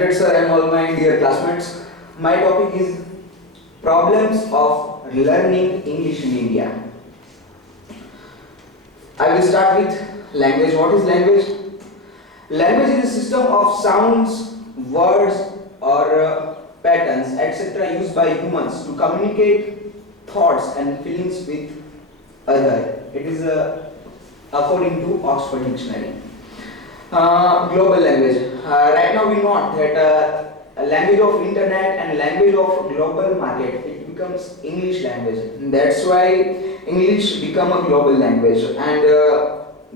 respected sir and all my dear classmates. My topic is problems of learning English in India. I will start with language. What is language? Language is a system of sounds, words or patterns etc. used by humans to communicate thoughts and feelings with other. It is according to Oxford Dictionary. Global language. Right now we know that a language of internet and language of global market, it becomes English language. That's why English become a global language, and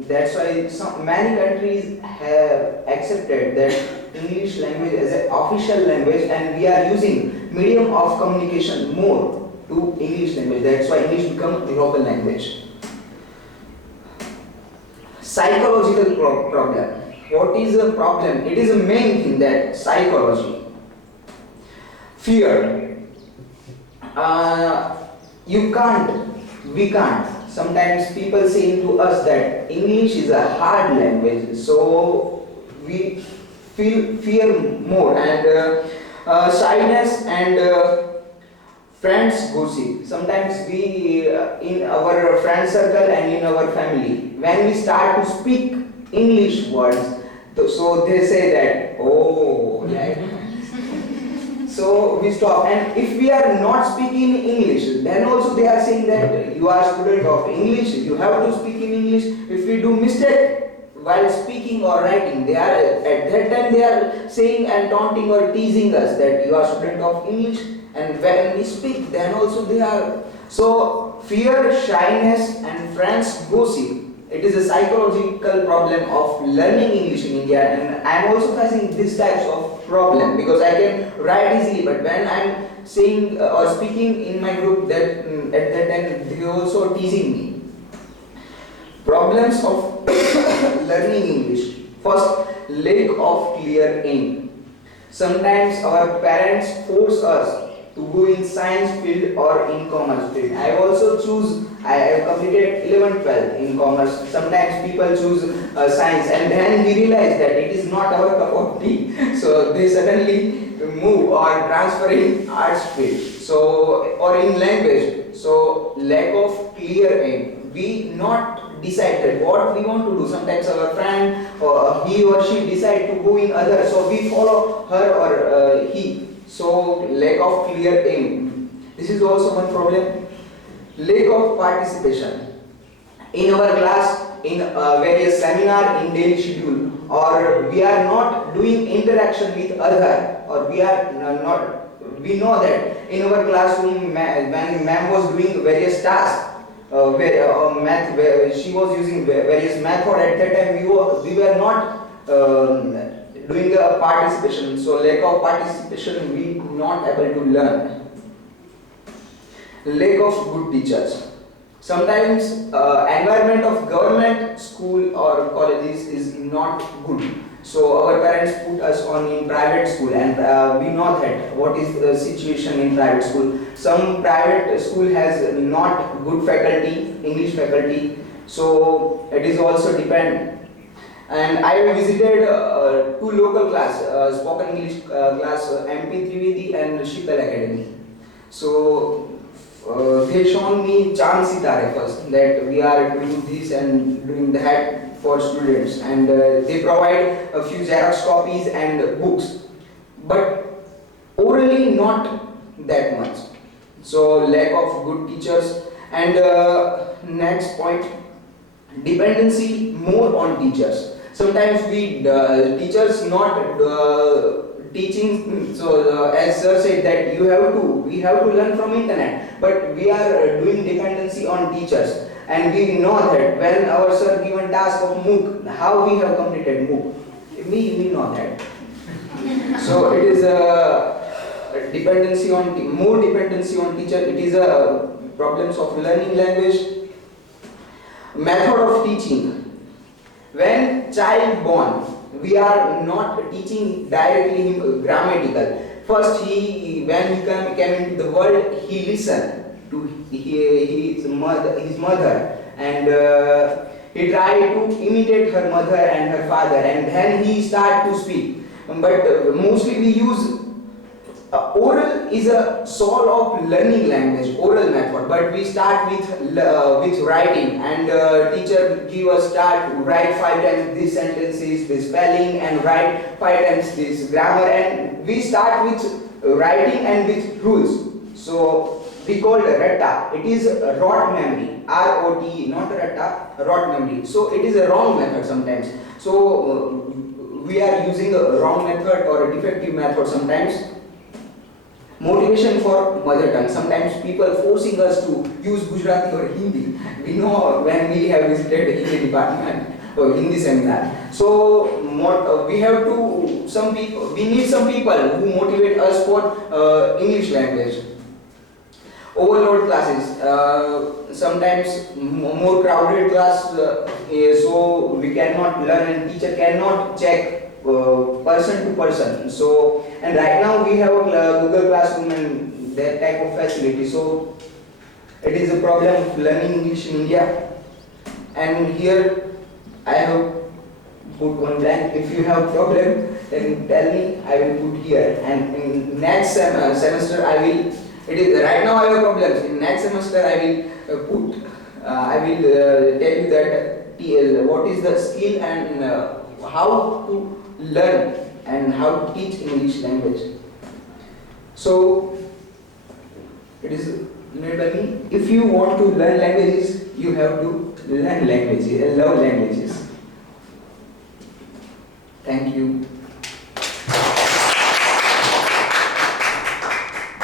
that's why many countries have accepted that English language as an official language, and we are using medium of communication more to English language. That's why English become a global language. Psychological problem. What is the problem? It is a main thing, that psychology. Fear. We can't. Sometimes people say to us that English is a hard language, so we feel fear more, and shyness and friends gossip. Sometimes we, in our friend circle and in our family, when we start to speak English words, so they say that, oh, yeah. So we stop, and if we are not speaking English, then also they are saying that you are a student of English, you have to speak in English. If we do mistake while speaking or writing, they are at that time they are saying and taunting or teasing us that you are a student of English. And when we speak, then also they are. So fear, shyness and friends gossip. It is a psychological problem of learning English in India, and I am also facing these types of problem because I can write easily, but when I am saying or speaking in my group, that at that time they are also teasing me. Problems of learning English. First, lack of clear aim. Sometimes our parents force us to go in science field or in commerce field. I have completed 11th, 12th in commerce. Sometimes people choose science, and then we realize that it is not our cup of tea. So they suddenly move or transfer in arts field. So, or in language. So lack of clear aim. We not decided what we want to do. Sometimes our friend or he or she decide to go in other, so we follow her or he. So lack of clear aim. This is also one problem. Lack of participation in our class, in various seminar, in daily schedule, or we are not doing interaction with other, or we are not. We know that in our classroom, when ma'am was doing various tasks, math, where she was using various method. At that time, we were not doing the participation. So lack of participation, we not able to learn. Lack of good teachers. Sometimes environment of government school or colleges is not good. So our parents put us on in private school, and we know that what is the situation in private school. Some private school has not good faculty, English faculty. So it is also depend. And I visited two local class, spoken English class, MP Trivedi and Shikal Academy. So they shown me Chand Sitare first, that we are doing this and doing that for students, and they provide a few Xerox copies and books, but orally not that much. So lack of good teachers. And next point, dependency more on teachers. Sometimes we teachers not teaching. So as sir said that we have to learn from internet, but we are doing dependency on teachers, and we know that when our sir given task of MOOC, how we have completed MOOC, we know that. So it is a dependency on more dependency on teacher. It is a problems of learning language. Method of teaching. When child born, we are not teaching directly him grammatical. First, when he came into the world, he listened to his mother, and he tried to imitate her mother and her father, and then he started to speak. but mostly we use oral is a soul of learning language, oral method. But we start with writing, and teacher give us start write 5 times this sentences, this spelling, and write 5 times this grammar, and we start with writing and with rules. So we call it ratta. It is a rote memory, R-O-T, not ratta, rote memory. So it is a wrong method sometimes. So we are using a wrong method or a defective method sometimes. Motivation for mother tongue. Sometimes people forcing us to use Gujarati or Hindi. We know when we have visited Hindi department or Hindi seminar. So we have to we need some people who motivate us for English language. Overload classes. Sometimes more crowded class, so we cannot learn and teacher cannot check person to person. So, and right now we have Google Classroom and that type of facility. So it is a problem of learning English in India. And here I have put one blank. If you have problem, then tell me. I will put here. And in next semester I will. It is right now I have problems. In next semester I will put. I will tell you that TL, what is the skill and how to learn and how to teach English language. So it is made by me. If you want to learn languages, you have to learn languages, love languages. Thank you.